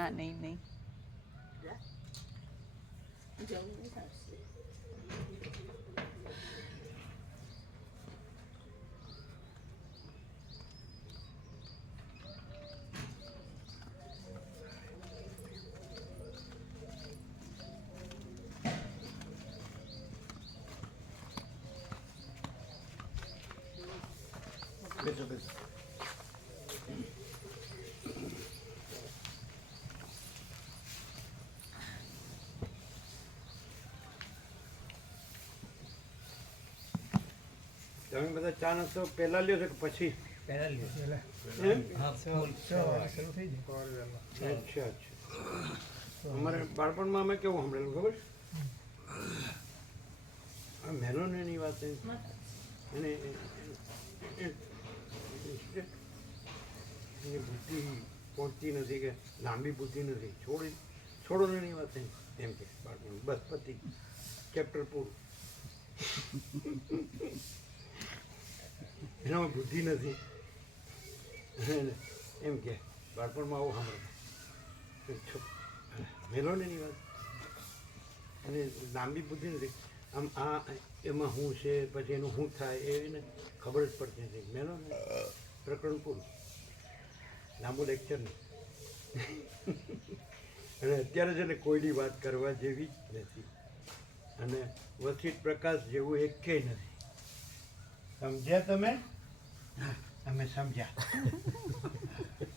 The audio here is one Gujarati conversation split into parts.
ના નહીં નહીં જવું નહીં થશે. બેસો બેસો. તમે બધા ચા નાસ્તો પહેલા લ્યો છો કે પછી? પહેલા લ્યો. એમ? હા, ફૂલ શરૂ થઈ જાય. અચ્છા અચ્છા. અમારે બાળપણમાં અમે કેવું સાંભળેલું ખબર છે? આ મેનોની વાત એને એની બુદ્ધિ પહોંચતી નથી કે લાંબી બુદ્ધિ નથી. છોડોની વાત એમ કે બાળપણ બસ પતિ ચેપ્ટર પૂરું. એનામાં બુદ્ધિ નથી એમ કે બાળપણમાં આવું સાંભળે. મેલોની વાત અને લાંબી બુદ્ધિ નથી. આમ આ એમાં શું છે પછી એનું શું થાય એને ખબર જ પડતી નથી. મેલો ને પ્રકરણ પૂરું, લાંબુ લેક્ચર નહીં. અને અત્યારે છે ને કોઈની વાત કરવા જેવી જ નથી. અને વસીત પ્રકાશ જેવું એકેય નથી. સમજ્યા તમે? અમે સમજ્યા.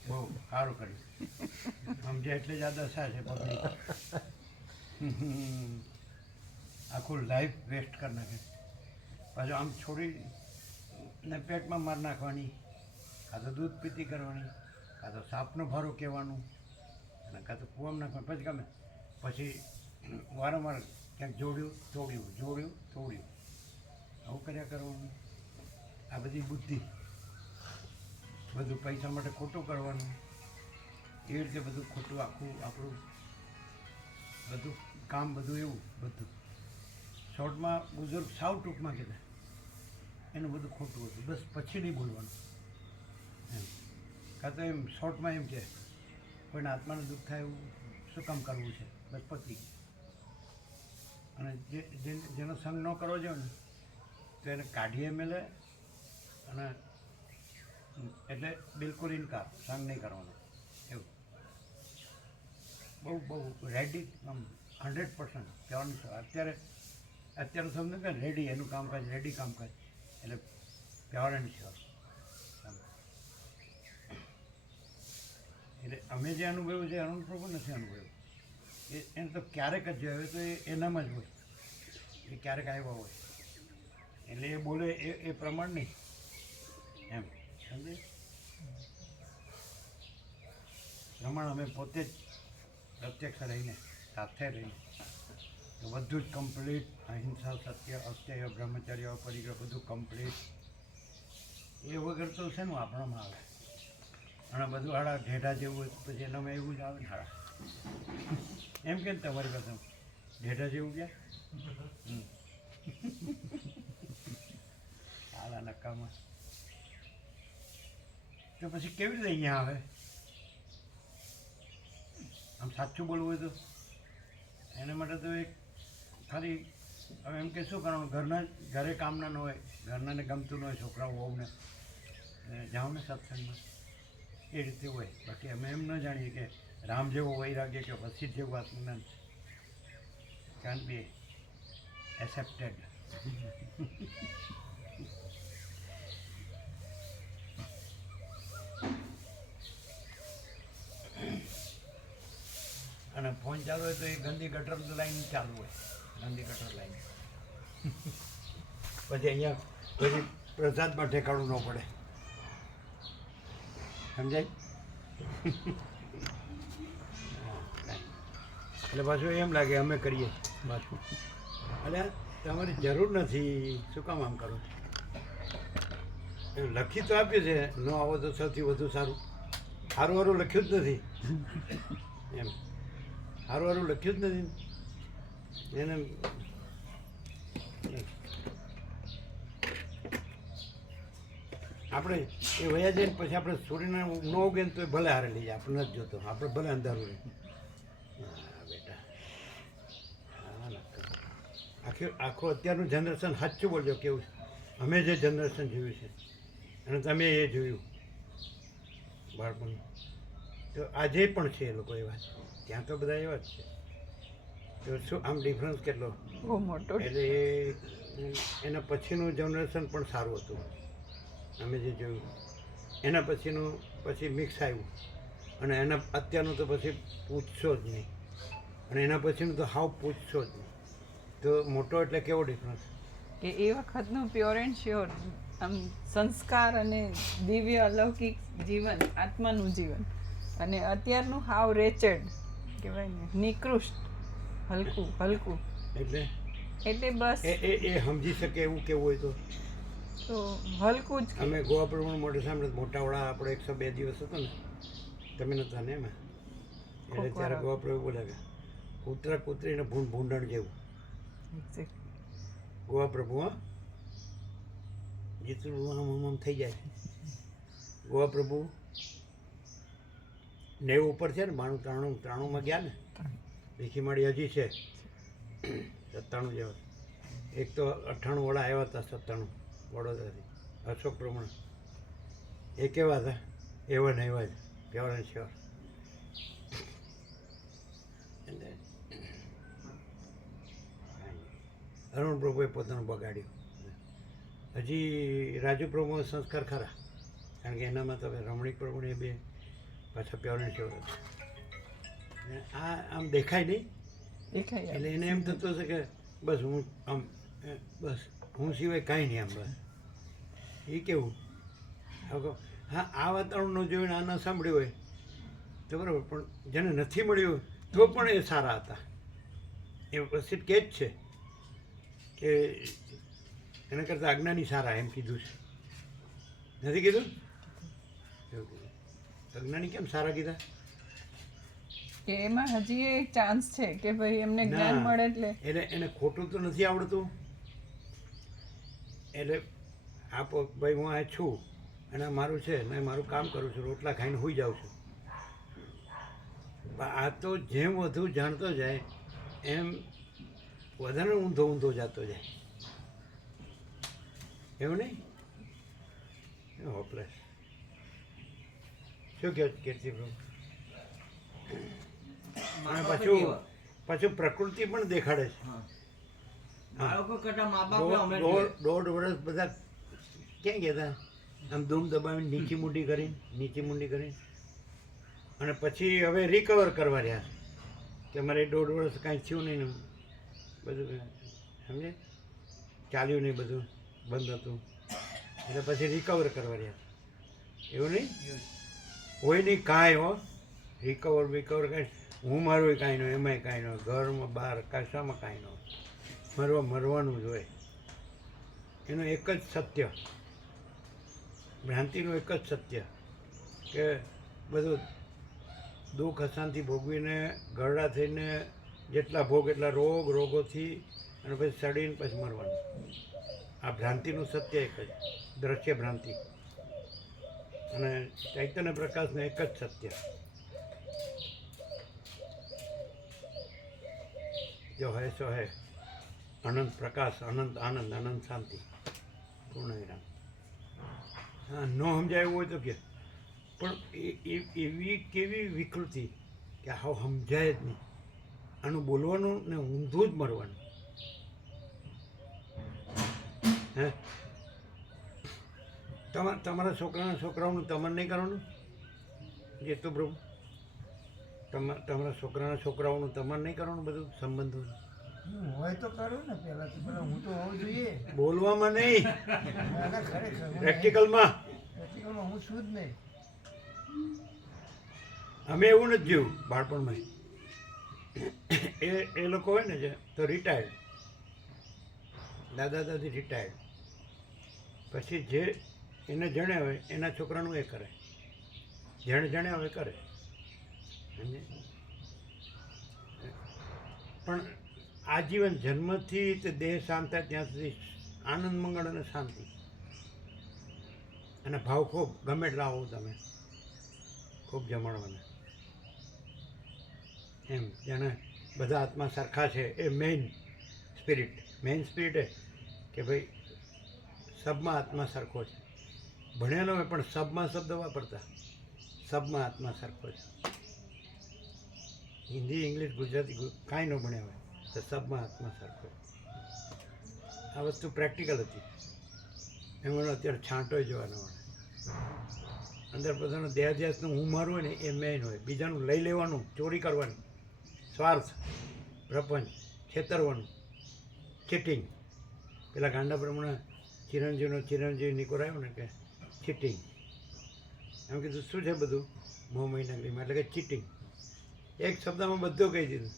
બહુ સારું કર્યું. સમજ્યા એટલે જ આ દશા છે પબ્લિક. આખું લાઈફ વેસ્ટ કરી નાખે. પાછું આમ છોડીને પેટમાં માર નાખવાની, કાં તો દૂધ પીતી કરવાની, કાં તો સાપનો ભારો કહેવાનું, અને કાં તો કૂવામાં નાખવાનું. પછી ગમે પછી વારંવાર ક્યાંક જોડ્યું તોડ્યું આવું કર્યા કરવાનું. આ બધી બુદ્ધિ, બધું પૈસા માટે ખોટું કરવાનું, એ રીતે બધું ખોટું આખું આપણું બધું કામ બધું એવું બધું શોર્ટમાં બુઝુર્ગ સાવ ટૂંકમાં કીધા એનું બધું ખોટું હતું. બસ પછી નહીં બોલવાનું એમ. કાં તો એમ શોર્ટમાં એમ કે કોઈને આત્માનું દુઃખ થાય એવું શું કામ કરવું છે, બસ પતી. અને જેનો સંગ ન કરવો જોઈએ ને તો એને કાઢીએ મેલે. અને એટલે બિલકુલ ઇનકાર, સંગ નહીં કરવાનો એવું. બહુ રેડી આમ 100% કહેવાનું છે. અત્યારે સમજો કે રેડી એનું કામકાજ રેડી કામકાજ એટલે પ્યોર એન્ડ શ્યોર. એટલે અમે જે અનુભવ્યું છે એનું પ્રભુ નથી અનુભવ્યું. એને તો ક્યારેક જ જોયું તો એ એનામાં જ હોય, એ ક્યારેક આવ્યા હોય એટલે એ બોલે એ પ્રમાણ નહીં એમ. સમજે પ્રમાણ અમે પોતે જ પ્રત્યક્ષ રહીને સાથે રહીને તો બધું જ કમ્પ્લીટ. અહિંસા, સત્ય, અસ્તેય, બ્રહ્મચર્ય, પરિગ્રહ બધું કમ્પ્લીટ. એ વગર તો શેનું આપણામાં આવે? અને બધું હાડા ઢેઢા જેવું હોય પછી એનામાં એવું જ આવે ને હાડા. એમ કે ને તમારી પાસે ઢેઢા જેવું ક્યાં હાલા નકામાં. તો પછી કેવી રીતે અહીંયા આવે? આમ સાચું બોલવું હોય તો એના માટે તો એક ખાલી હવે એમ કે શું કરવાનું, ઘરે કામના ન હોય, ઘરનાને ગમતું ન હોય, છોકરાઓ વહુને જાઓ ને સત્સંગમાં એ રીતે હોય. બાકી અમે એમ ન જાણીએ કે રામ જેવો વૈરાગ્ય કે વસીત જેવું આત્મજ્ઞાન કેન બી એક્સેપ્ટેડ. અને ફોન ચાલુ હોય તો એ ગંદી ગટર લાઈન ચાલુ હોય, ગંદી ગટર લાઈન. પછી અહીંયા પછી પ્રસાદમાં ઠેકાણું ન પડે. સમજાય? એટલે પાછું એમ લાગે અમે કરીએ પાછું. એટલે તમારી જરૂર નથી, શું કામ આમ કરો? લખી તો આપ્યું છે, ન આવો તો સૌથી વધુ સારું. સારું લખ્યું જ નથી એમ. સારું લખ્યું જ નથી એને. આપણે એ વયા જઈને પછી આપણે સૂર્યને ન ઉગે ને તો ભલે હારે લઈ જાય, આપણે નથી જોતો, આપણે ભલે અંધારું રહે. હા બેટા, આખું અત્યારનું જનરેશન સાચું બોલજો કેવું છે. અમે જે જનરેશન જોયું છે અને તમે એ જોયું બાળપણ, તો આજે પણ છે એ લોકો એવા, ત્યાં તો બધા એવા જ છે. તો શું આમ ડિફરન્સ કેટલો બહુ મોટો. એટલે એના પછીનું જનરેશન પણ સારું હતું અમે જે જોયું. એના પછીનું પછી મિક્સ આવ્યું અને એના અત્યારનું તો પછી પૂછશો જ નહીં, અને એના પછીનું તો હાવ પૂછશો જ નહીં. તો મોટો એટલે કેવો ડિફરન્સ કે એ વખતનું પ્યોર એન્ડ શ્યોર આમ સંસ્કાર અને દિવ્ય અલૌકિક જીવન, આત્માનું જીવન, અને અત્યારનું હાવ રેચેડ કહેવાય ને, નિકૃષ્ટ, હલકું હલકું. એટલે બસ એ સમજી શકે એવું કેવું હોય તો હલકું જ. અમે ગોવા પ્રમાણ મોટે સાંભળે મોટાવાળા આપણો 102 દિવસ હતો ને, તમે નહોતા ને એમાં, એટલે ત્યારે ગોવા પ્રભુ બોલે કે કૂતરા કૂતરીને ભૂંડણ જેવું. ગોવા પ્રભુ, હા, જેટલું આમ થઈ જાય. ગોવા પ્રભુ 90 ઉપર છે ને, 92 93માં ગયા ને, ભીખી માડી હજી છે 97 જેવા. એક તો 98 વાળા આવ્યા હતા, 97 વડોદરાથી, અશોક પ્રમાણ. એ કેવા હતા? એવા ને એવા જ, પ્યોર એન્ડ શ્યોર. અરુણ પ્રભુએ પોતાનું બગાડ્યું. હજી રાજુ પ્રભુનો સંસ્કાર ખરા, કારણ કે એનામાં તો રમણીક પ્રભુને એ બે પાછા પ્યોર એન્ડ શ્યોર હતા. આ આમ દેખાય નહીં, એટલે એને એમ થતું હશે કે બસ હું આમ, બસ હું સિવાય કાંઈ નહીં, આમ બસ. એ કેવું, હા, આ વાતાવરણ ન જોઈને આ ન સાંભળ્યું હોય તો બરાબર, પણ જેને નથી મળ્યું તો પણ એ સારા હતા. એ વસિત કે જ છે કે એના કરતાં અજ્ઞાની સારા, એમ કીધું છે, નથી કીધું? એવું કીધું. અજ્ઞાની કેમ સારા કીધા? કે એમાં હજી એક ચાન્સ છે કે ભાઈ એમને જ્ઞાન મળે, એટલે એને ખોટું તો નથી આવડતું. એટલે આ ભાઈ હું આ છું અને મારું છે ને, મારું કામ કરું છું, રોટલા ખાઈને સૂઈ જાઉં છું. આ તો જેમ વધુ જાણતો જાય એમ વધારે ઊંધો ઊંધો જતો જાય, એવું નહીં? હોપલેસ. શું કહો કીર્તિપ્રભુ? અને પાછું પ્રકૃતિ પણ દેખાડે છે. દોઢ વર્ષ બધા ક્યાં ગયા હતા? આમ ધૂમ દબાવીને નીચી મૂંડી કરીને, અને પછી હવે રિકવર કરવા રહ્યા કે મારે 1.5 વર્ષ કાંઈ થયું નહીં, બધું સમજે, ચાલ્યું નહીં, બધું બંધ હતું, એટલે પછી રિકવર કરવા રહ્યા. એવું નહીં હોય નહીં કાંઈ, હો, રિકવર કાંઈ, હું મારું કાંઈ ન, એમાંય કાંઈ ન, ઘરમાં બહાર કશામાં કાંઈ ન, મરવાનું જ હોય. એનું એક જ સત્ય, ભ્રાંતિનું એક જ સત્ય કે બધું દુઃખ અશાંતિ ભોગવીને ગરડા થઈને જેટલા ભોગ એટલા રોગોથી, અને પછી સડીને પછી મરવાનું. આ ભ્રાંતિનું સત્ય એક જ, દ્રશ્ય ભ્રાંતિ, અને ચૈતન્ય પ્રકાશનું એક જ સત્ય. જો હૈ સો હૈ, અનંત પ્રકાશ, અનંત આનંદ, અનંત શાંતિ, પૂર્ણ વિરામ. હા, ન સમજાય એવું હોય તો કે, પણ એવી કેવી વિકૃતિ કે હાવ સમજાય જ નહીં. આનું બોલવાનું ને ઊંધું જ મરવાનું. હે, તમારા છોકરાઓનું તમારે નહીં કરવાનું? જે તો પ્રભુ, તમારા છોકરાઓનું તમારે નહીં કરવાનું, બધું સંબંધો હોય તો કરું ને, પેલા હું તો હોવું જોઈએ. બોલવામાં નહીં, ખરેખર પ્રેક્ટિકલમાં હું છું જ નહીં. અમે એવું નથી જોયું બાળપણમાં. એ લોકો હોય ને જે તો રિટાયર્ડ, દાદા દાદી રિટાયર્ડ, પછી જે એને જણ્યા હોય એના છોકરાનું એ કરે, જેણે જણ્યા હોય કરે. પણ આજીવન જન્મથી તે દેહ શાંત થાય ત્યાં સુધી આનંદ મંગળ અને શાંતિ. અને ભાવ ખૂબ ગમે એટલા આવો તમે ખૂબ જમાડવાના એમ જાણે બધા આત્મા સરખા છે. એ મેઇન સ્પિરિટ એ કે ભાઈ સબમાં આત્મા સરખો છે. ભણેલો હોય પણ સબમાં શબ્દ વાપરતા, સબમાં આત્મા સરખો છે. હિન્દી ઇંગ્લિશ ગુજરાતી કાંઈ ન ભણ્યા હોય તો સબમાં આત્મા સરખો છે. આ વસ્તુ પ્રેક્ટિકલ હતી. એમાં અત્યારે છાંટોય જોવાનો હોય અંદર પોતાનો દેહાધ્યાસનું હું મારું હોય ને એ મેઇન હોય. બીજાનું લઈ લેવાનું, ચોરી કરવાની, સ્વાર્થ, પ્રપંચ, છેતરવાનું, ચીટિંગ. પેલા ગાંડા પ્રમાણે ચિરંજીવ નિકોર આવ્યો ને કે ચીટિંગ. એમ કીધું શું છે બધું મોહમયના ગ્રીમાં એટલે કે ચીટિંગ. એક શબ્દમાં બધું કહી દીધું.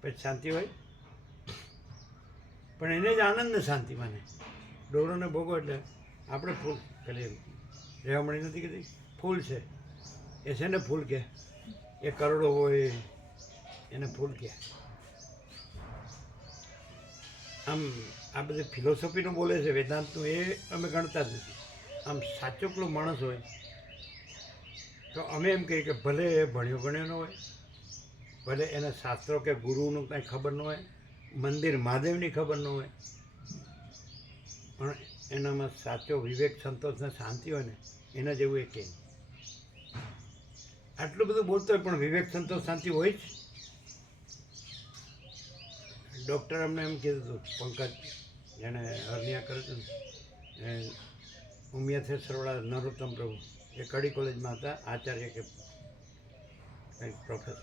પછી શાંતિ હોય પણ એને જ આનંદ ને શાંતિ માને. ડોરોને ભોગો એટલે આપણે ફૂલ પેલી રહેવામણી નથી કીધી ફૂલ છે એ છે ને ફૂલ કે એ કરોડો હોય એને ફૂલ કે. આમ આ બધી ફિલોસોફીનું બોલે છે વેદાંતનું એ અમે ગણતા જ નથી. આમ સાચો પેલો માણસ હોય તો અમે એમ કહીએ કે ભલે એ ભણ્યો ગણ્યો ન હોય, ભલે એને શાસ્ત્રો કે ગુરુનું કાંઈ ખબર ન હોય, મંદિર મહાદેવની ખબર ન હોય, પણ એનામાં સાચો વિવેક, સંતોષ ને શાંતિ હોય ને એના જેવું એ કે આટલું બધું બોલતો હોય પણ વિવેક, સંતોષ, શાંતિ હોય જ. ડૉક્ટર અમને એમ કીધું હતું, પંકજ જેણે હરનિયા કર્યું હતું ને ઉમિયાથી સરવાળા નરોત્તમ પ્રભુ એ કડી કોલેજમાં હતા આચાર્ય કે કંઈક પ્રોફેસર,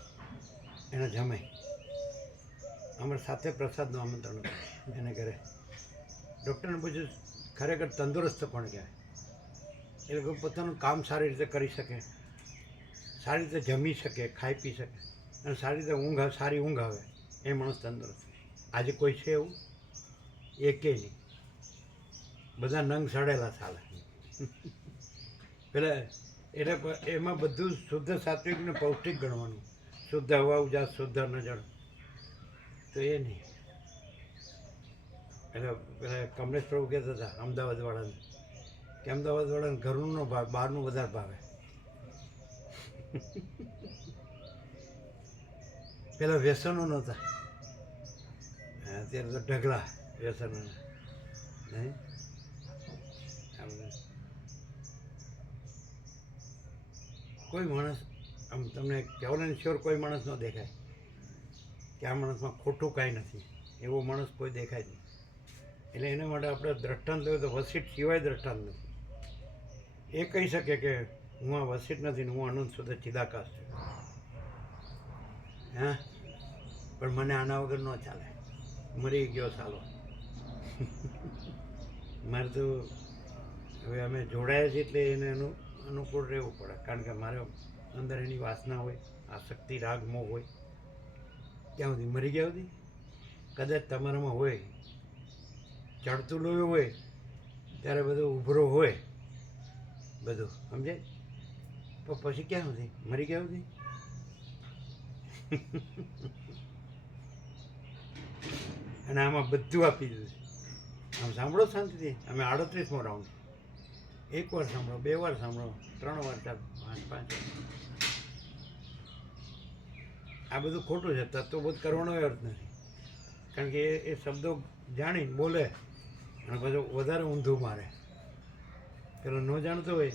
એના જમાઈ અમારા સાથે પ્રસાદનું આમંત્રણ હતું એને ઘરે. ડૉક્ટરને પૂછ્યું ખરેખર તંદુરસ્ત પણ કહેવાય. એ લોકો પોતાનું કામ સારી રીતે કરી શકે, સારી રીતે જમી શકે, ખાઈ પી શકે અને સારી રીતે સારી ઊંઘ આવે એ માણસ તંદુરસ્ત. આજે કોઈ છે એવું? એકે નહીં. બધા નંગ સડેલા ચાલે. પેલા એટલે એમાં બધું શુદ્ધ સાત્વિક ને પૌષ્ટિક ગણવાનું. શુદ્ધ હવા ઉજાસ, શુદ્ધ નજર તો એ નહીં. એટલે પેલા કમલેશ પ્રભુ કહેતા હતા અમદાવાદવાળાને કે અમદાવાદવાળાને ઘરનું ન ભાવે, બહારનું વધારે ભાવે. પેલા વ્યસનો નહોતા, અત્યારે તો ઢગલા વ્યસનોના. નહીં કોઈ માણસ આમ તમને કહેવાનું શ્યોર કોઈ માણસ ન દેખાય કે આ માણસમાં ખોટું કાંઈ નથી, એવો માણસ કોઈ દેખાય નહીં. એટલે એના માટે આપણે દ્રષ્ટાંત હોય તો વસીટ સિવાય દ્રષ્ટાંત નથી. એ કહી શકે કે હું આ વસીટ નથી ને હું અનંત શુદ્ધ ચિદાકાશ છું. હા, પણ મને આના વગર ન ચાલે, મરી ગયો ચાલો. મારે તો હવે અમે જોડાયા છીએ એટલે એને અનુકૂળ રહેવું પડે, કારણ કે મારે અંદર એની વાસના હોય, આસક્તિ, રાગ, મોહ હોય. ક્યાં સુધી? મરી ગયા સુધી. કદાચ તમારામાં હોય, ચડતું લોહી હોય ત્યારે બધો ઉભરો હોય બધું, સમજાય? તો પછી ક્યાં સુધી? મરી ગયા સુધી. અને આમાં બધું આપી દીધું છે. આમ સાંભળો શાંતિથી. અમે 38મો રાઉન્ડ. એક વાર સાંભળો, 2 વાર સાંભળો, 3 વાર, 4, 5 વાર. આ બધું ખોટું છે. તત્વબોધ કરવાનો અર્થ નથી, કારણ કે એ શબ્દો જાણીને બોલે અને પછી વધારે ઊંધું મારે. પેલો ન જાણતો હોય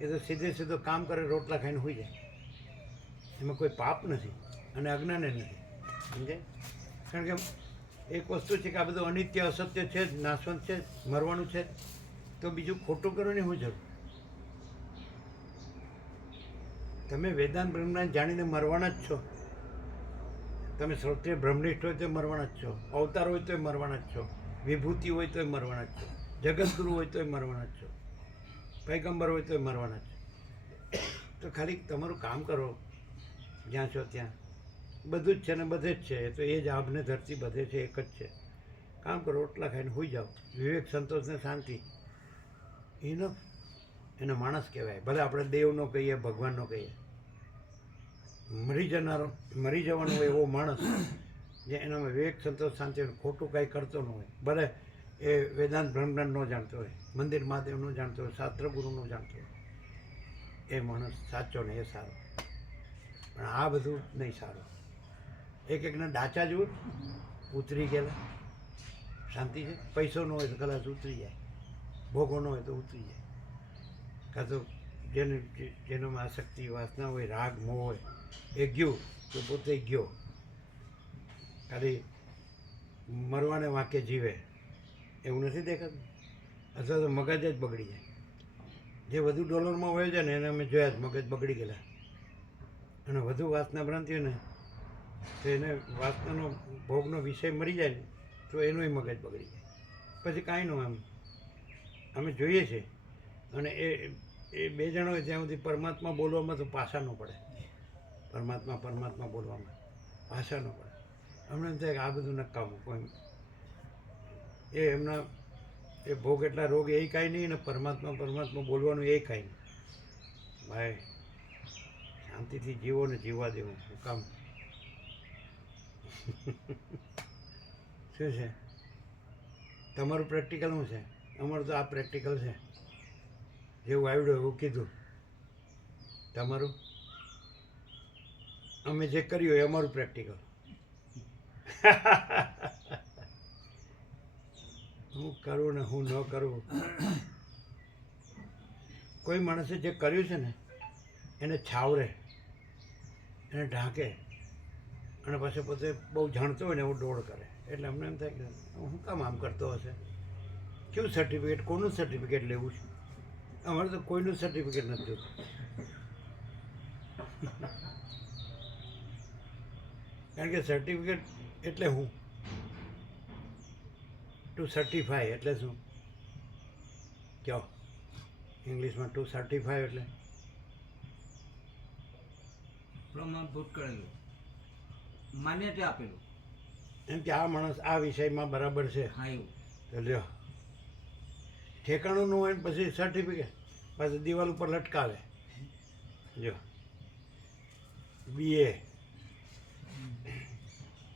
એ તો સીધો કામ કરે, રોટલા ખાઈને હોઈ જાય. એમાં કોઈ પાપ નથી અને અજ્ઞાને નથી, સમજે? કારણ કે એક વસ્તુ છે કે આ બધું અનિત્ય, અસત્ય છે જ, નાશવંત છે, મરવાનું છે, તો બીજું ખોટું કરવાની શું જરૂર? તમે વેદાંત બ્રહ્મજ્ઞાન જાણીને મરવાના જ છો. તમે સૌથી બ્રહ્મનિષ્ઠ હોય તો મરવાના જ છો, અવતાર હોય તોય મરવાના જ છો, વિભૂતિ હોય તોય મરવાના જ છો, જગતગુરુ હોય તોય મરવાના જ છો, પૈગંબર હોય તોય મરવાના જ છો. તો ખાલી તમારું કામ કરો જ્યાં છો ત્યાં. બધું જ છે ને બધે જ છે. તો એ જ આભને ધરતી બધે છે, એક જ છે. કામ કરો, રોટલા ખાઈને હોઈ જાઓ. વિવેક, સંતોષ ને શાંતિ, એને માણસ કહેવાય. ભલે આપણે દેવ ન કહીએ, ભગવાન ન કહીએ. મરી જવાનો એવો માણસ જે એનામાં વિવેક, સંતોષ, શાંતિ, ખોટું કાંઈ કરતો ન હોય. ભલે એ વેદાંત બ્રહ્મજ્ઞાન ન જાણતો હોય, મંદિર મહાદેવ ન જાણતો હોય, શાસ્ત્રગુરુ ન જાણતો હોય, એ માણસ સાચો ને એ સારો. પણ આ બધું નહીં સારું. એકના ડાચા જુઓ ઉતરી ગયેલા, શાંતિ છે. પૈસો ન હોય તો કદાચ ઉતરી જાય, ભોગો ન હોય તો ઉતરી જાય. કાં તો જેનામાં આસક્તિ વાસના હોય, રાગ મોહ હોય, એ ગયું તો પોતે ગયો. ખાલી મરવાને વાંકે જીવે એવું નથી દેખાતું. અથવા તો મગજ જ બગડી જાય. જે વધુ ડોલરમાં હોય છે ને એને અમે જોયા જ મગજ બગડી ગયેલા. અને વધુ વાસના ભ્રાંતિ હોય ને તો એને વાસનાનો ભોગનો વિષય મરી જાય ને તો એનુંય મગજ બગડી જાય. પછી કાંઈ ન એમ અમે જોઈએ છીએ. અને એ બે જણ હોય ત્યાં સુધી પરમાત્મા બોલવામાં તો પાછા ન પડે. પરમાત્મા બોલવામાં પાછા ન પડે. અમને એમ થાય કે આ બધું નકામું કોઈ એ એમના એ ભોગ એટલા રોગ એ કાંઈ નહીં ને પરમાત્મા બોલવાનું એ કાંઈ નહીં. ભાઈ શાંતિથી જીવો ને જીવવા દેવું. શું કામ શું છે તમારું પ્રેક્ટિકલ શું છે? અમારું તો આ પ્રેક્ટિકલ છે. જેવું આવડ્યું એવું કીધું. તમારું અમે જે કર્યું એ અમારું પ્રેક્ટિકલ. હું કરું ને હું ન કરું. કોઈ માણસે જે કર્યું છે ને એને છાવરે, એને ઢાંકે અને પછી પોતે બહુ જાણતો હોય ને એવું ડોળ કરે. એટલે અમને એમ થાય કે હું કામ આમ કરતો હશે? કેવું સર્ટિફિકેટ, કોનું સર્ટિફિકેટ લેવું છે? અમારે તો કોઈનું સર્ટિફિકેટ નથી જોતું. કારણ કે સર્ટિફિકેટ એટલે હું ટુ સર્ટિફાય એટલે શું કહો ઇંગ્લિશમાં? ટુ સર્ટિફાય એટલે પ્રમાણભૂત કરેલું, માન્યતા આપેલું. એમ કે આ માણસ આ વિષયમાં બરાબર છે. હા એવું. તો લ્યો ઠેકાણું ન હોય ને પછી સર્ટિફિકેટ પાછું દિવાલ ઉપર લટકાવે. જો બીએ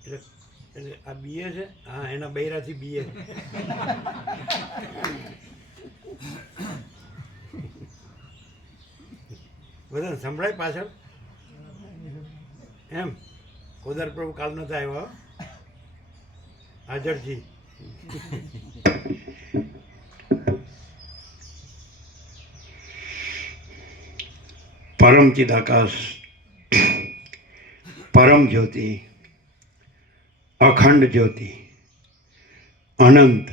એટલે આ બીએ છે. હા એના બૈરાથી બીએ. બધાને સંભળાય પાછળ એમ? કોદાર પ્રભુ કાલ નતા આવ્યા હાજરજી. પરમ ચિદાકાશ, પરમ જ્યોતિ, અખંડ જ્યોતિ, અનંત,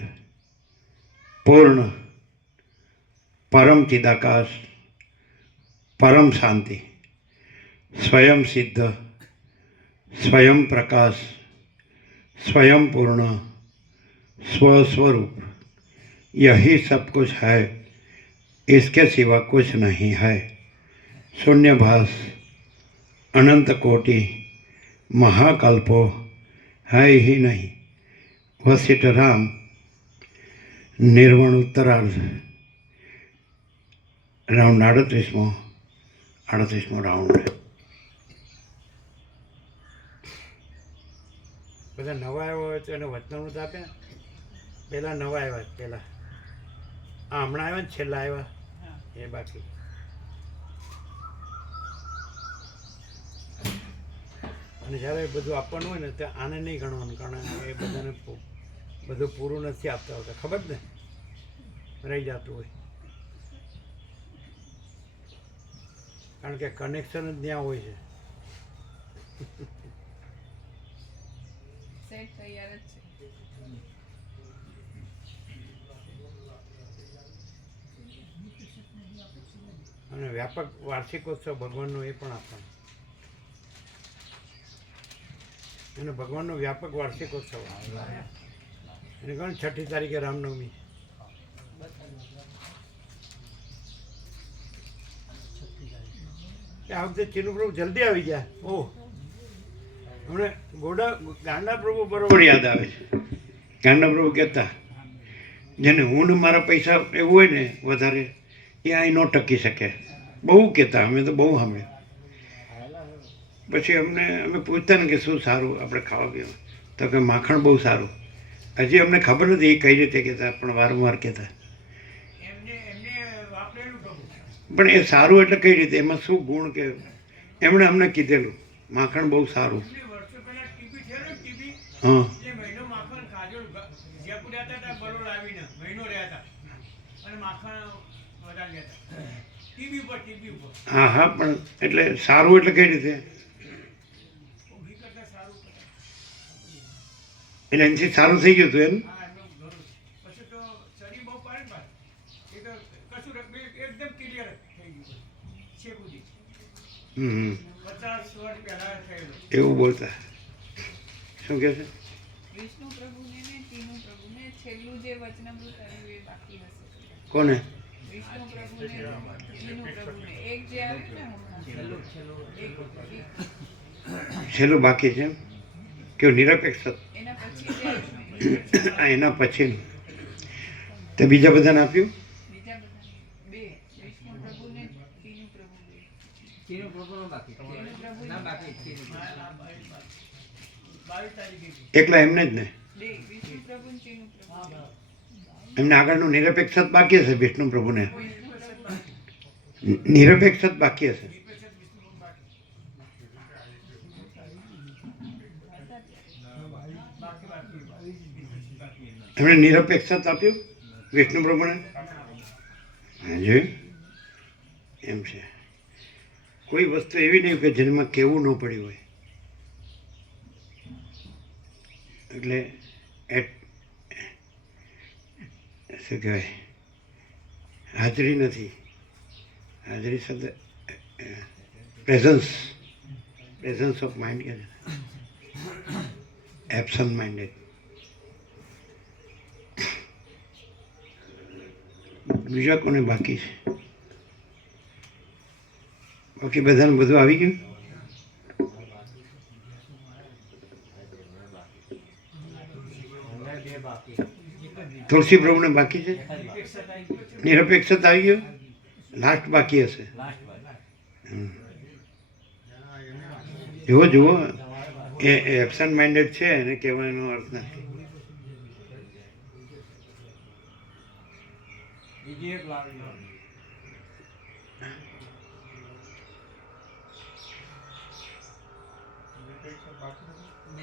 પૂર્ણ, પરમ ચિદાકાશ, પરમ શાંતિ, स्वयं सिद्ध, स्वयं प्रकाश, स्वयं पूर्ण, स्वस्वरूप, यही सब कुछ है, इसके सिवा कुछ नहीं है. शून्यभास, अनंत कोटि, महाकल्पो है ही नहीं. वशिष्ठ राम, निर्वाण उत्तरार्ध, राउंड 38મો રાઉન્ડ. બધા નવા આવ્યા હોય તો એને વચનામૃત આપે. પેલા નવા આવ્યા પેલા આ હમણાં આવ્યા ને છેલ્લા આવ્યા એ બાકી. અને જ્યારે બધું આપવાનું હોય ને ત્યાં આને નહીં ગણવાનું, કારણ એ બધાને બધું પૂરું નથી આપતા હોતા. ખબર ને રહી જતું હોય, કારણ કે કનેક્શન જ ત્યાં હોય છે. સેટ તૈયાર જ છે. અને વ્યાપક વાર્ષિકોત્સવ ભગવાનનો એ પણ આપવાનો. અને ભગવાનનો વ્યાપક વાર્ષિકોત્સવ અને કોણ 6ઠી તારીખે રામનવમી. આ વખતે ચીનુ પ્રભુ જલ્દી આવી ગયા. ઓહ, હમણે ગાંડા પ્રભુ બરોબર યાદ આવે છે. ગાંડા પ્રભુ કહેતા જેને હું ને મારા પૈસા એવું હોય ને વધારે એ અહીં ન ટકી શકે. બહુ કહેતા, અમે તો બહુ સાંભળ્યું. પછી અમે પૂછતા ને કે શું સારું આપણે ખાવા પીવા, તો કે માખણ બહુ સારું. હજી અમને ખબર નથી એ કઈ રીતે કહેતા, પણ વારંવાર કહેતા. પણ એ સારું એટલે કઈ રીતે, એમાં શું ગુણ કે એમણે અમને કીધેલું માખણ બહુ સારું. હા હા હા, પણ એટલે સારું એટલે કઈ રીતે, એટલે એનાથી સારું થઈ ગયું હતું એમ. હમ એવું બોલતા. શું કહે છે? વિષ્ણુ પ્રભુને ને તીનું પ્રભુને છેલ્લું જે વચનામૃત આવ્યું એ બાકી હશે. કોને? વિષ્ણુ પ્રભુને તીનું પ્રભુને એક જે આવ્યું ને હમણાં છેલ્લું બાકી છે એમ? કેવું નિરપેક્ષ? એના પછી જે આવ્યું ને આ એના પછીનું તે બીજા બધાને આપ્યું. બીજા બધા બે વિષ્ણુ પ્રભુને તીનું પ્રભુ બે. તીનું પ્રભુનું બાકી. ના બાકી તીનું. એકલા એમને જ ને, બે વિષ્ણુ પ્રભુ ને તીનું પ્રભુ. એમને આગળનું નિરપેક્ષ જ બાકી હશે. વિષ્ણુ પ્રભુને નિરપેક્ષ જ બાકી હશે. એમણે નિરપેક્ષ જ આપ્યું વિષ્ણુ પ્રભુને. જોયું એમ છે. કોઈ વસ્તુ એવી નહીં કે જેમાં કહેવું ન પડ્યું હોય. એટલે શું કહેવાય, હાજરી નથી. હાજરી શબ્દ પ્રેઝન્સ ઓફ માઇન્ડ કહે છે. Absent minded. બીજા કોને બાકી છે? બાકી બધાને બધું આવી ગયું. તુલસી પ્રભુને બાકી છે. નિરપેક્ષતા આવી ગયો. લાસ્ટ બાકી હશે. જુઓ એ એબ્સન્ટ માઇન્ડેડ છે એને કહેવાનો અર્થ નથી. બીજી એક લાવી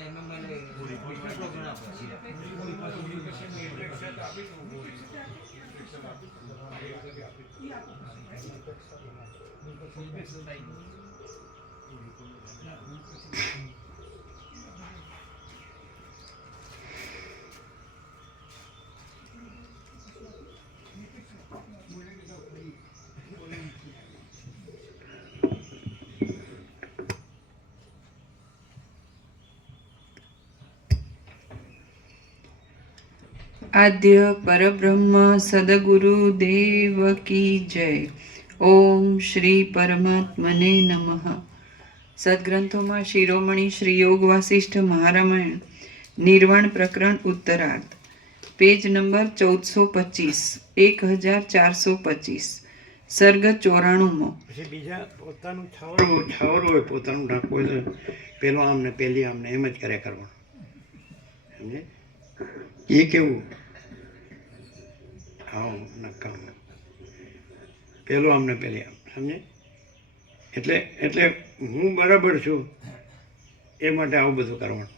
એમાં મને વિષ્ણુ પ્રભુના આપે. આદ્ય પરબ્રહ્મ સદગુરુ દેવ કી જય. ઓમ શ્રી પરમાત્મને નમઃ. સદગ્રંથોમાં શિરોમણી શ્રી યોગ વાસિષ્ઠ મહારામાયણ નિર્વાણ પ્રકરણ ઉત્તરાર્ધ, પેજ નંબર 1425 1425, સર્ગ 94મો. પછી બીજા પોતાનું છાવરવું હોય, પોતાનું ઢાંકવું હોય તો પેલો આમને પેલી આમને એમ જ કર્યા કરવાનું. સમજે? એ કેવું આવો નકામ, પેલો આમને પેલી આમ. સમજે? એટલે હું બરાબર છું એ માટે આવું બધું કરવાનું.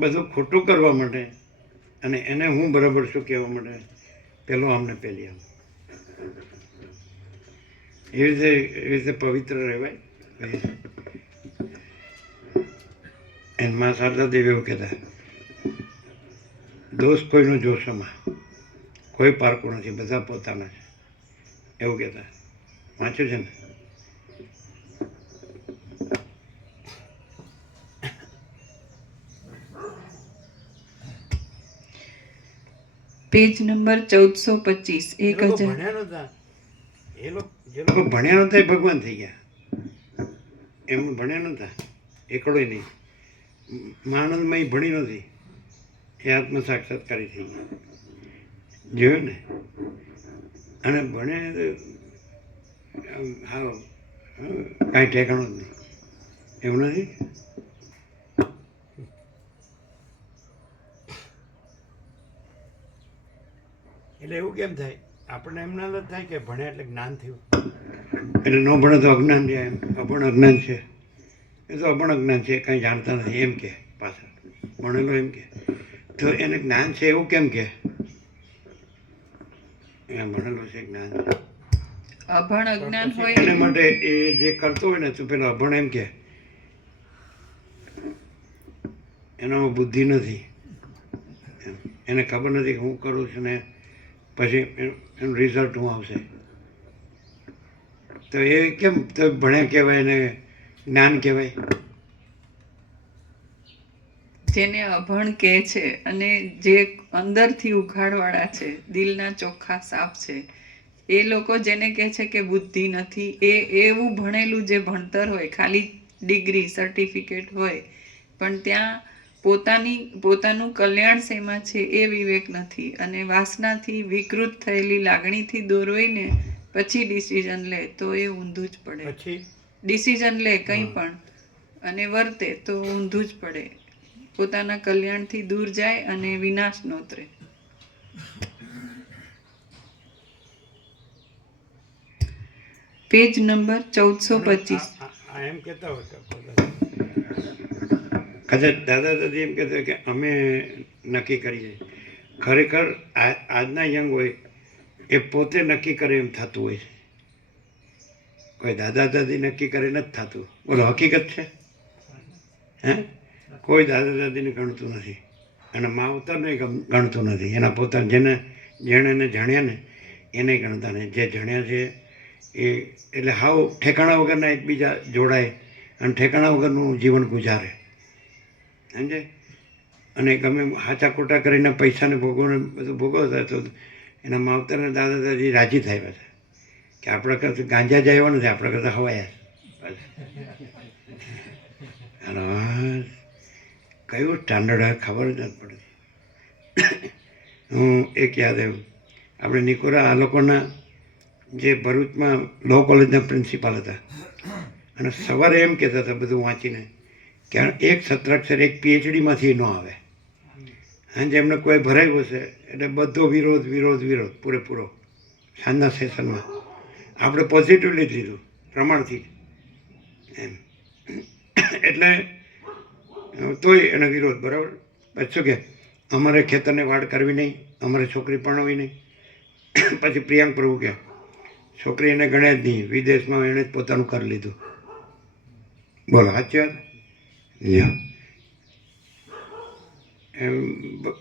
બધું ખોટું કરવા માટે અને એને હું બરાબર છું કહેવા માટે પેલો આમને પેલી આમ. એવી રીતે પવિત્ર રહેવાય. એન માં શારદા દેવી એવું કહેતા, દોષ કોઈનો જોશમાં, કોઈ પારકું નથી, બધા પોતાના છે, એવું કહેતા. વાંચ્યું છે ને? Page number 1425. ભણ્યા નહોતા જે લોકો ભણ્યા નહોતા એ ભગવાન થઈ ગયા. એમ ભણ્યા નહોતા એકડોય નહીં. આનંદમય ભણી નથી એ આત્મ સાક્ષાત્કારી થઈ ગયા. જોયું ને? અને ભણ્યા તો હારો કાંઈ ઠેકાણું જ નહીં. એવું નથી? એટલે એવું કેમ થાય આપણને એમ ના થાય કે ભણ્યા એટલે જ્ઞાન થયું, એટલે ન ભણે તો અજ્ઞાન છે, એમ અભણ અજ્ઞાન છે, એ તો અભણ અજ્ઞાન છે, કંઈ જાણતા નથી એમ કે પાછળ ભણેલો એમ કે, તો એને જ્ઞાન છે એવું કેમ કે એ ભણેલો છે જ્ઞાન છે. અભણ અજ્ઞાન પછી હોય એને માટે એ જે કરતો હોય ને તો પેલો અભણ એમ કે એનામાં બુદ્ધિ નથી, એમ. એને ખબર નથી કે હું કરું છું ને પછી એનું રિઝલ્ટ શું આવશે. તો એ કેમ તો ભણ્યા કહેવાય ને જ્ઞાન કહેવાય. જેને અભણ કહે છે અને જે અંદરથી ઉઘાડવાળા છે, દિલના ચોખ્ખા સાફ છે, એ લોકો જેને કહે છે કે બુદ્ધિ નથી, એ એવું ભણેલું જે ભણતર હોય, ખાલી ડિગ્રી સર્ટિફિકેટ હોય, પણ ત્યાં પોતાનું કલ્યાણ શેમાં છે એ વિવેક નથી, અને વાસનાથી વિકૃત થયેલી લાગણીથી દોરવાઈને પછી ડિસિઝન લે તો એ ઊંધું જ પડે. પછી ડિસિઝન લે કંઈ પણ અને વર્તે તો ઊંધું જ પડે, પોતાના કલ્યાણથી દૂર જાય અને વિનાશ નોતરે. Page number 1425. આ એમ કહેતા હોય કદાચ દાદા દાદી એમ કહેતા હોય કે અમે નક્કી કરીએ, ખરેખર આજના યંગ હોય એ પોતે નક્કી કરે એમ થતું હોય છે. કોઈ દાદા દાદી નક્કી કરે નથી થતું. બોલો હકીકત છે? હે? કોઈ દાદા દાદીને ગણતું નથી અને માવતરને ગણતું નથી. એના પોતાના જેણે એને જાણ્યા ને એને ગણતા નહીં. જે જાણ્યા છે એ એટલે હાવ ઠેકાણા વગરના એકબીજા જોડાય અને ઠેકાણા વગરનું જીવન ગુજારે, સમજે. અને ગમે હાચા ખોટા કરીને પૈસાને ભોગવને બધું ભોગવતા તો એના માવતરને દાદા દાદી રાજી થાય પાછા કે આપણા કરતાં ગાંજા જાય એવા નથી, આપણા કરતાં હવાયા. અને કયું સ્ટાન્ડર્ડ ખબર જ નથી પડતી. હું એક યાદ આવ્યું, આપણે નિકોરા આ લોકોના જે ભરૂચમાં લો કોલેજના પ્રિન્સિપાલ હતા અને સવારે એમ કહેતા હતા બધું વાંચીને કે એક સત્રાક્ષર એક પીએચડીમાંથી ન આવે, અને એમને કોઈ ભરાયું હશે એટલે બધો વિરોધ વિરોધ વિરોધ પૂરેપૂરો સાંજના સેશનમાં. આપણે પોઝિટિવલી જ લીધું પ્રમાણથી એમ. એટલે તોય એનો વિરોધ બરાબર. પછી શું કે અમારે ખેતરને વાડ કરવી નહીં, અમારે છોકરી પરણવી નહીં. પછી પ્રિયાંક પ્રભુ કે છોકરી એને ગણે જ નહીં, વિદેશમાં એણે જ પોતાનું કરી લીધું. બોલો સાચી વાત? લ્યો એમ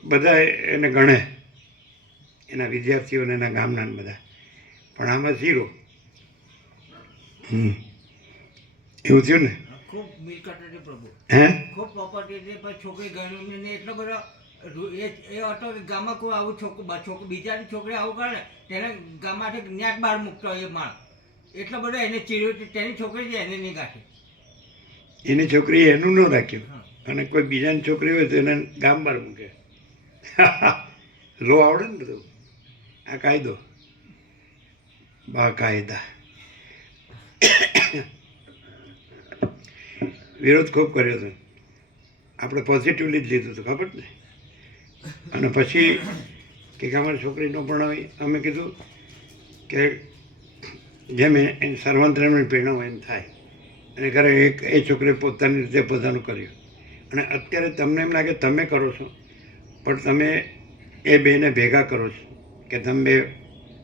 બધા એને ગણે, એના વિદ્યાર્થીઓને એના ગામના બધા, પણ આમાં ઝીરો. એવું થયું ને? ખૂબ મિલકત હતી પ્રભુ, હે? ખૂબ પ્રોપર્ટી હતી, પણ છોકરી ગણી ને એટલો બધો એ હતો કે ગામમાં કોઈ આવું છોકરી બીજાની છોકરી આવું કરે ને તેને ગામમાંથી ન્યાક બહાર મૂકતો એ માણ, એટલો બધો એને ચીડ્યો, તેની છોકરી છે એને નહીં કાઢી. એની છોકરીએ એનું ન રાખ્યું અને કોઈ બીજાની છોકરી હોય તો એને ગામ બહાર મૂકે. લો આવડે ને બધું, આ કાયદો બાકાયદા. વિરોધ ખૂબ કર્યો હતો, આપણે પોઝિટિવલી જ લીધું હતું, ખબર ને. અને પછી કે અમારી છોકરી ન ભણાવી, અમે કીધું કે જેમ એને સર્વાંતરને પ્રેરણા એમ થાય. અને ઘરે એ છોકરીએ પોતાની રીતે પોતાનું કર્યું. અને અત્યારે તમને એમ લાગે તમે કરો છો, પણ તમે એ બેને ભેગા કરો છો કે તમે બે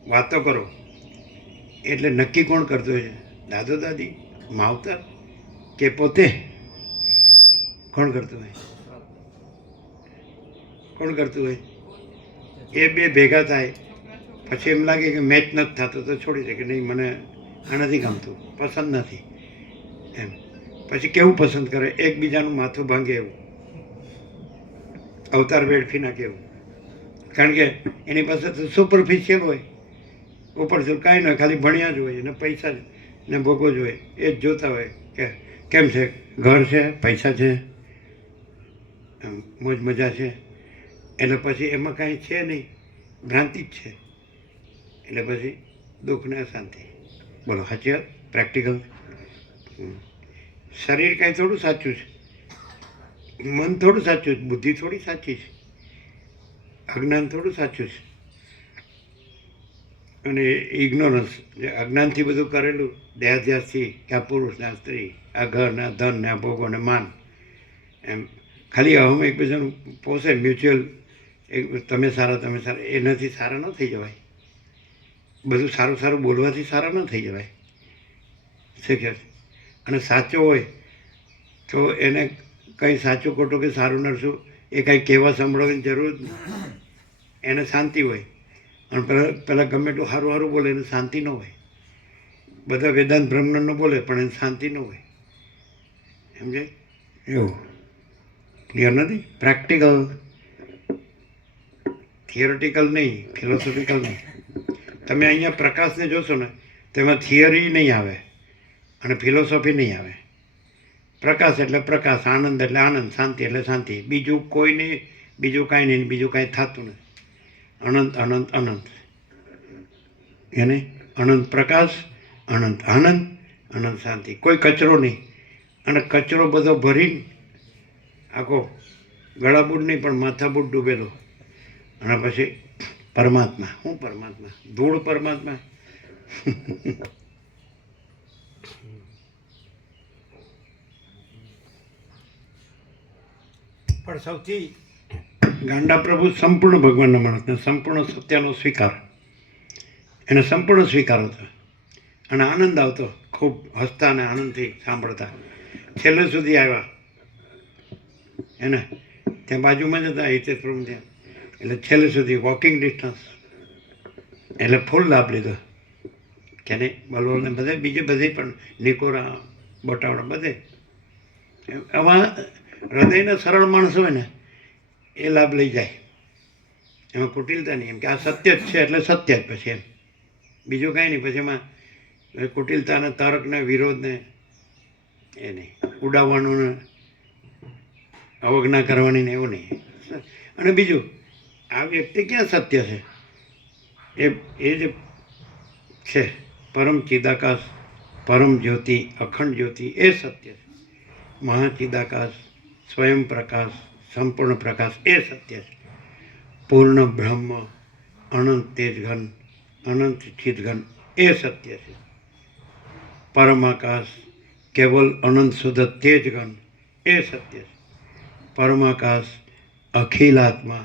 વાતો કરો, એટલે નક્કી કોણ કરતું હોય છે? દાદો દાદી, માવતર કે પોતે? કોણ કરતું હોય? કોણ કરતું હોય? એ બે ભેગા થાય પછી એમ લાગે કે મેચ નથી થતો તો છોડી દે કે નહીં મને આ નથી ગમતું, પસંદ નથી એમ. પછી કેવું પસંદ કરે? એકબીજાનું માથું ભાંગે એવું, અવતાર વેડફી નાખે એવું. કારણ કે એની પાસે તો સુપરફિશિયલ હોય, ઉપરથી કાંઈ ન હોય, ખાલી ભણ્યા જ હોય ને પૈસા ને ભોગવો જ હોય, એ જ જોતા હોય કે કેમ છે, ઘર છે, પૈસા છે, મોજ મજા છે. એટલે પછી એમાં કાંઈ છે નહીં, ભ્રાંતિ જ છે. એટલે પછી દુઃખ ને અશાંતિ. બોલો સાચી વાત? પ્રેક્ટિકલ. શરીર કાંઈ થોડું સાચું છે, મન થોડું સાચું છે, બુદ્ધિ થોડી સાચી છે, અજ્ઞાન થોડું સાચું છે. અને ઇગ્નોરન્સ જે અજ્ઞાનથી બધું કરેલું દેહાધ્યાસથી કે આ પુરુષ ને આ સ્ત્રી આ ઘર ને આ ધન ને આ ભોગો ને માન એમ ખાલી અહમ એકબીજાનું પોસે મ્યુચ્યુઅલ તમે સારા એનાથી સારા ન થઈ જવાય. બધું સારું સારું બોલવાથી સારા ન થઈ જવાય. શું કહે છે? અને સાચો હોય તો એને કંઈ સાચું ખોટું કે સારું નરશું એ કંઈ કહેવા સાંભળવાની જરૂર જ નહીં. એને શાંતિ હોય. અને પહેલાં ગમે એટલું સારું સારું બોલે એને શાંતિ ન હોય. બધા વેદાંત બ્રહ્મનો બોલે પણ એને શાંતિ ન હોય. સમજાય? એવું ક્લિયર નથી? પ્રેક્ટિકલ, થિયરિટિકલ નહીં, ફિલોસોફિકલ નહીં. તમે અહીંયા પ્રકાશને જોશો ને તેમાં થિયરી નહીં આવે અને ફિલોસોફી નહીં આવે. પ્રકાશ એટલે પ્રકાશ, આનંદ એટલે આનંદ, શાંતિ એટલે શાંતિ. બીજું કોઈ નહીં, બીજું કાંઈ નહીં, બીજું કાંઈ થતું નથી. અનંત અનંત અનંત. એને અનંત પ્રકાશ, અનંત આનંદ, અનંત શાંતિ. કોઈ કચરો નહીં. અને કચરો બધો ભરીને આખો ગળાબૂટ નહીં પણ માથાબૂટ ડૂબેલો. અને પછી પરમાત્મા. શું પરમાત્મા? ધૂળ પરમાત્મા. પણ સૌથી ગાંડા પ્રભુ સંપૂર્ણ ભગવાનના માણસને સંપૂર્ણ સત્યનો સ્વીકાર. એને સંપૂર્ણ સ્વીકાર હતો અને આનંદ આવતો. ખૂબ હસતા અને આનંદથી સાંભળતા. છેલ્લે સુધી આવ્યા એને ત્યાં બાજુમાં જ હતા હિતેશ પ્રભુ ત્યાં. એટલે છેલ્લે સુધી વોકિંગ ડિસ્ટન્સ. એટલે ફૂલ લાભ લીધો કે નહીં બલવલને બધે બીજે બધી પણ નિકોરા બટાવડા બધે. આમાં હૃદયના સરળ માણસ હોય ને એ લાભ લઈ જાય. એમાં કુટિલતા નહીં. એમ કે આ સત્ય જ છે એટલે સત્ય જ પછી એમ બીજું કાંઈ નહીં. પછી એમાં કુટિલતાને તર્કને વિરોધને એ નહીં, ઉડાવવાનું ને અવજ્ઞા કરવાની ને એવું નહીં. અને બીજું આ વ્યક્તિ ક્યાં સત્ય છે? એ જે છે પરમ ચિદાકાશ, પરમ જ્યોતિ, અખંડ જ્યોતિ એ સત્ય છે. મહાચિદાકાશ, સ્વયં પ્રકાશ, સંપૂર્ણ પ્રકાશ એ સત્ય છે. પૂર્ણ બ્રહ્મ, અનંત તેજઘન, અનંત ચિદઘન એ સત્ય છે. પરમાકાશ, કેવલ અનંત શુદ્ધ તેજઘન એ સત્ય છે. પરમાકાશ, અખિલાત્મા,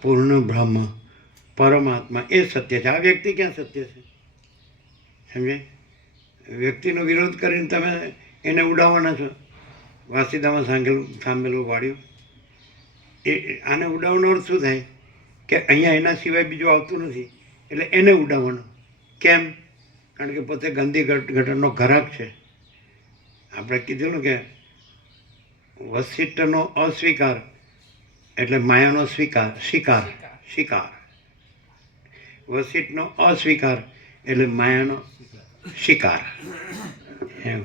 પૂર્ણ બ્રહ્મ, પરમાત્મા એ સત્ય છે. આ વ્યક્તિ ક્યાં સત્ય છે? સમજે? વ્યક્તિનો વિરોધ કરીને તમે એને ઉડાવવાના છો. વાસીદામાં સાંભળેલું વાળ્યું એ આને ઉડાવવાનો અર્થ શું થાય કે અહીંયા એના સિવાય બીજું આવતું નથી એટલે એને ઉડાવવાનું. કેમ? કારણ કે પોતે ગંદી ગટરનો ઘરાક છે. આપણે કીધેલું કે વસિષ્ઠનો અસ્વીકાર એટલે માયાનો શિકાર. વસિષ્ઠનો અસ્વીકાર એટલે માયાનો શિકાર. એમ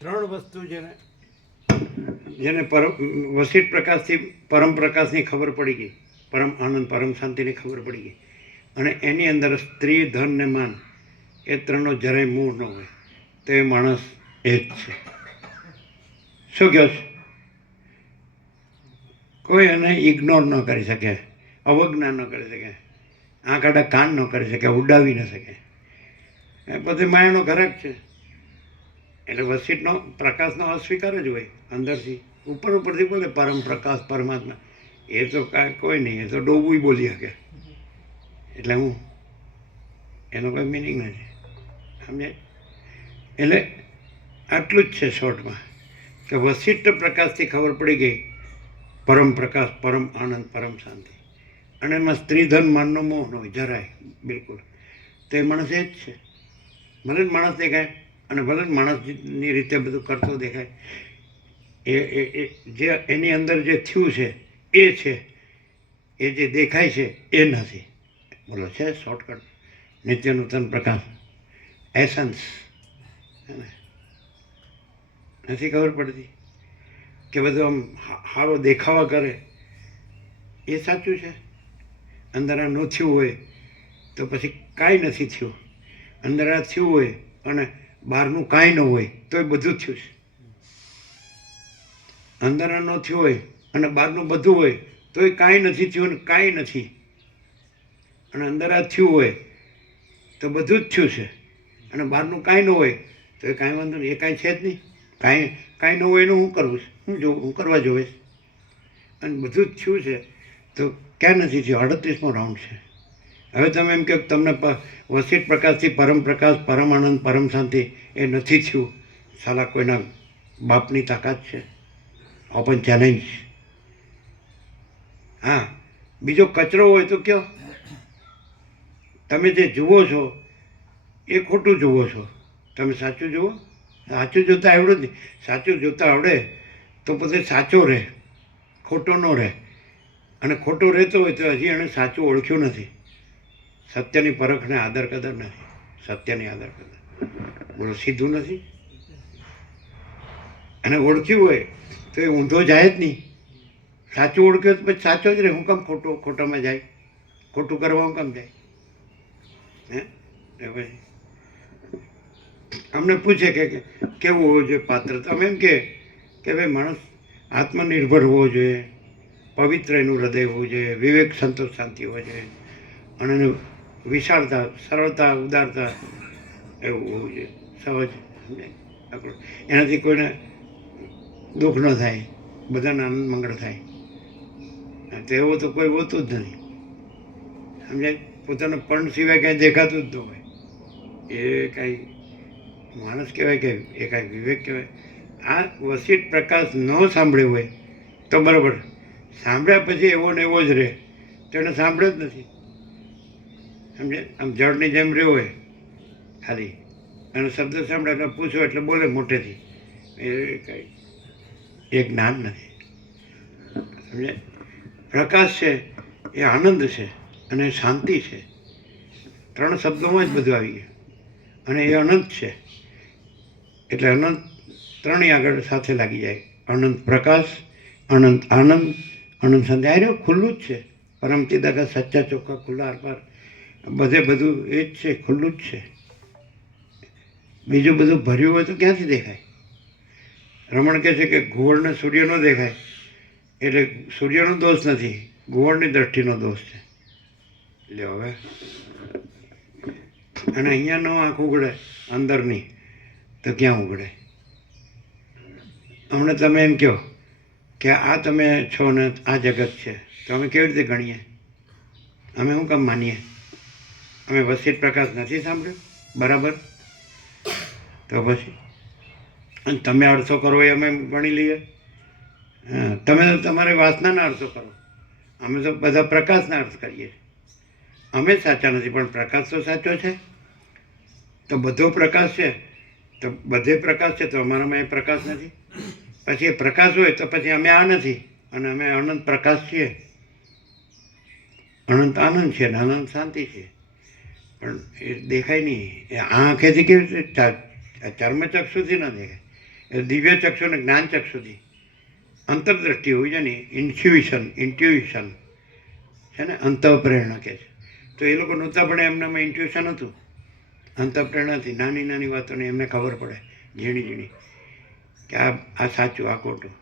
ત્રણ વસ્તુ જેને વસિષ્ઠ પ્રકાશથી પરમ પ્રકાશની ખબર પડી ગઈ, પરમ આનંદ પરમ શાંતિની ખબર પડી ગઈ. અને એની અંદર સ્ત્રી, ધન ને માન એ ત્રણનો જરાય મોહ ન હોય તો એ માણસ એ જ છે. શું કહો છો? કોઈ એને ઇગ્નોર ન કરી શકે, અવજ્ઞા ન કરી શકે, આંખ આડા કાન ન કરી શકે, ઉડાવી ન શકે. એ બધે માયાનો ઘરાક છે. એટલે વસિષ્ઠનો પ્રકાશનો અસ્વીકાર જ હોય અંદરથી. ઉપરથી બોલે પરમ પ્રકાશ પરમાત્મા, એ તો કાંઈ કોઈ નહીં, એ તો ડોબું બોલી શકે. એટલે હું એનો કોઈ મિનિંગ નથી. સમજે? એટલે આટલું જ છે શોર્ટમાં કે વસિષ્ઠ પ્રકાશથી ખબર પડી ગઈ પરમ પ્રકાશ, પરમ આનંદ, પરમ શાંતિ. અને એમાં સ્ત્રી ધન માનનો મોહ ન હોય જરાય બિલકુલ. તો એ માણસ એ જ છે. ભલે જ માણસ દેખાય અને ભલે જ માણસની રીતે બધું કરતો દેખાય. એ જે એની અંદર જે થયું છે એ છે. એ જે દેખાય છે એ નથી. બોલો છે શોર્ટકટ? નિત્ય નૂતન પ્રકાશ એસન્સ નથી ખબર પડતી કે બધું આમ સારો દેખાવા કરે એ સાચું છે. અંદર આ ન થયું હોય તો પછી કાંઈ નથી થયું. અંદર આ થયું હોય અને બહારનું કાંઈ ન હોય તો એ બધું થયું છે. અંદર આ ન થયું હોય અને બહારનું બધું હોય તોય કાંઈ નથી થયું ને કાંઈ નથી, અને અંદર આ થયું હોય તો બધું જ થયું છે, અને બહારનું કાંઈ ન હોય તો એ કાંઈ વાંધો નહીં, એ કાંઈ છે જ નહીં. કાંઈ ન હોય એનું હું કરવું છે, હું કરવા જોવે છે, અને બધું જ થયું છે તો ક્યાં નથી થયું? 38મો રાઉન્ડ છે. હવે તમે એમ કહો તમને વસીત પ્રકાશથી પરમ પ્રકાશ, પરમ આનંદ, પરમ શાંતિ એ નથી થયું, સાલા કોઈના બાપની તાકાત છે? Open challenge. હા, બીજો કચરો હોય તો કયો, તમે જે જુઓ છો એ ખોટું જુઓ છો, તમે સાચું જુઓ. સાચું જોતાં આવડે જ નહીં. સાચું જોતાં આવડે તો પોતે સાચો રહે, ખોટો ન રહે. અને ખોટો રહેતો હોય તો હજી એણે સાચું ઓળખ્યું નથી. સત્યની પરખને આદર કદર નથી, સત્યની આદર કદર. બોલો, સીધું નથી. અને ઓળખ્યું હોય તો એ ઊંધો જાય જ નહીં. સાચું ઓળખ્યું તો પછી સાચો જ રહે. હું કેમ ખોટામાં જાય? ખોટું કરવા હું કેમ જાય? હે? એ પછી અમને પૂછે કે કેવું હોવું જોઈએ પાત્ર, તો અમે એમ કે ભાઈ માણસ આત્મનિર્ભર હોવો જોઈએ, પવિત્ર એનું હૃદય હોવું જોઈએ, વિવેક, સંતોષ, શાંતિ હોવો જોઈએ, અને એનું વિશાળતા, સરળતા, ઉદારતા એવું હોવું જોઈએ, સહજ. એનાથી કોઈને દુઃખ ન થાય, બધાને આનંદ મંગળ થાય. તો એવું તો કોઈ હોતું જ નથી. સમજાય? પોતાના પણ સિવાય કાંઈ દેખાતું જ ન હોય. એ કાંઈ માણસ કહેવાય કે એ કાંઈ વિવેક કહેવાય? આ વસીત પ્રકાશ ન સાંભળ્યો હોય તો બરાબર, સાંભળ્યા પછી એવો ને એવો જ રહે તો એને સાંભળ્યો જ નથી. સમજે? આમ જળની જેમ રહ્યો હોય ખાલી, અને શબ્દ સાંભળે એટલે પૂછો એટલે બોલે મોટેથી, એ કાંઈ એ જ્ઞાન નથી. સમજે? પ્રકાશ છે એ આનંદ છે અને શાંતિ છે. 3 શબ્દોમાં જ બધું આવી ગયું. અને એ અનંત છે એટલે અનંત ત્રણેય આગળ સાથે લાગી જાય. અનંત પ્રકાશ, અનંત આનંદ, અનંત શાંતિ. આ રહ્યો ખુલ્લું જ છે. પરમ ચિદાકાશ, સચ્ચા ચોખ્ખા ખુલ્લા આરપાર બધે બધું એ જ છે, ખુલ્લું જ છે. બીજું બધું ભર્યું હોય તો ક્યાંથી દેખાય? રમણ કહે છે કે ઘુવડને સૂર્ય ન દેખાય એટલે સૂર્યનો દોષ નથી, ઘુવડની દ્રષ્ટિનો દોષ છે. એટલે હવે અને અહીંયા ન આંખ ઉઘડે અંદરની તો ક્યાં ઉઘડે? હમણાં તમે એમ કહો કે આ તમે છો ને આ જગત છે, તો અમે કેવી રીતે ગણીએ? અમે શું કામ માનીએ? અમે વસીત પ્રકાશ નથી સાંભળ્યો બરાબર? તો પછી અને તમે અર્થો કરો એ અમે ગણી લઈએ. હા, તમે તો તમારી વાસનાના અર્થો કરો, અમે તો બધા પ્રકાશના અર્થ કરીએ. અમે સાચા નથી પણ પ્રકાશ તો સાચો છે. તો બધો પ્રકાશ છે તો બધે પ્રકાશ છે તો અમારામાં એ પ્રકાશ નથી. પછી એ પ્રકાશ હોય તો પછી અમે આ નથી, અને અમે અનંત પ્રકાશ છીએ, અનંત આનંદ છે ને અનંત શાંતિ છે. પણ એ દેખાય નહીં. એ આંખેથી કેવી રીતે? ચર્મચક્ષુથી ન દેખાય. એ દિવ્ય ચક્ષુ ને જ્ઞાન ચક્ષુથી અંતરદ્રષ્ટિ હોવી જોઈએ ને. ઇન્ટ્યુશન છે ને, અંતઃપ્રેરણા કહે છે. તો એ લોકો નહોતા ભણે, એમનામાં ઇન્ટ્યુશન હતું, અંતઃપ્રેરણાથી નાની નાની વાતોને એમને ખબર પડે, ઝીણી ઝીણી, કે આ સાચું, આ ખોટું.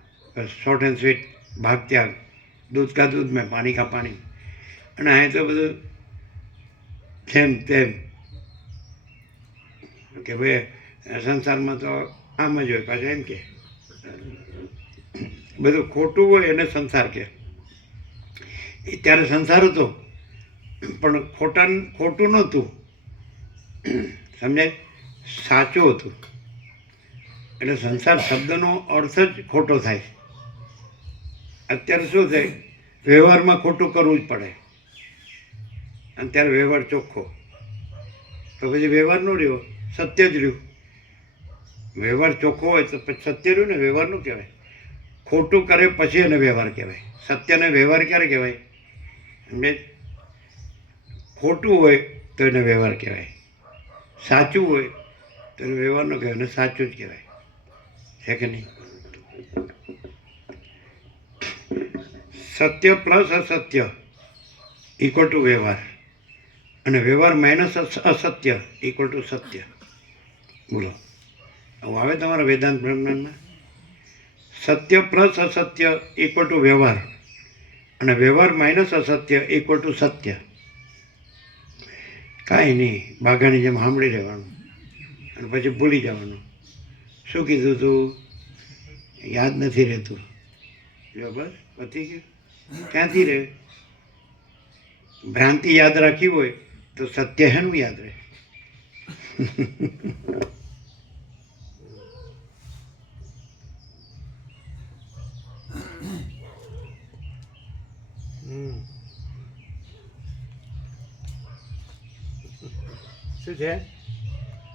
શોર્ટ એન્ડ સ્વીટ, ભાગ ત્યાગ, દૂધ કા દૂધ મેં, પાણી કા પાણી. અને આ તો બધું જેમ તેમ કે ભાઈ સંસારમાં તો આમ જ હોય. પાછું એમ કે બધું ખોટું હોય એને સંસાર કહે. એ ત્યારે સંસાર હતો પણ ખોટું નહોતું, સમજાય? સાચું હતું. એટલે સંસાર શબ્દનો અર્થ જ ખોટો થાય. અત્યારે શું થાય? વ્યવહારમાં ખોટું કરવું જ પડે. અને ત્યારે વ્યવહાર ચોખ્ખો, તો પછી વ્યવહાર ન રહ્યો, સત્ય જ રહ્યું. વ્યવહાર ચોખ્ખો હોય તો પછી સત્ય રહ્યું ને, વ્યવહારનું કહેવાય. ખોટું કરે પછી એને વ્યવહાર કહેવાય. સત્યને વ્યવહાર ક્યારે કહેવાય? સમજે? ખોટું હોય તો એને વ્યવહાર કહેવાય, સાચું હોય તો એને વ્યવહાર ન કહેવાય, એને સાચું જ કહેવાય. છે કે નહીં? સત્ય પ્લસ અસત્ય ઇક્વલ ટુ વ્યવહાર, અને વ્યવહાર માઇનસ અસત્ય ઇક્વલ ટુ સત્ય. બોલો, આવું આવે તમારા વેદાંત બ્રહ્માંડમાં? સત્ય પ્લસ અસત્ય ઇક્વલ ટુ વ્યવહાર, અને વ્યવહાર માઇનસ અસત્ય ઇક્વલ ટુ સત્ય. કાંઈ નહીં, બાઘાની જેમ સાંભળી રહેવાનું અને પછી ભૂલી જવાનું. શું કીધું તું? યાદ નથી રહેતું. જો બસ પતી ગયું. ક્યાંથી રહે? ભ્રાંતિ યાદ રાખવી હોય તો સત્ય હેનું યાદ રહે? શું છે?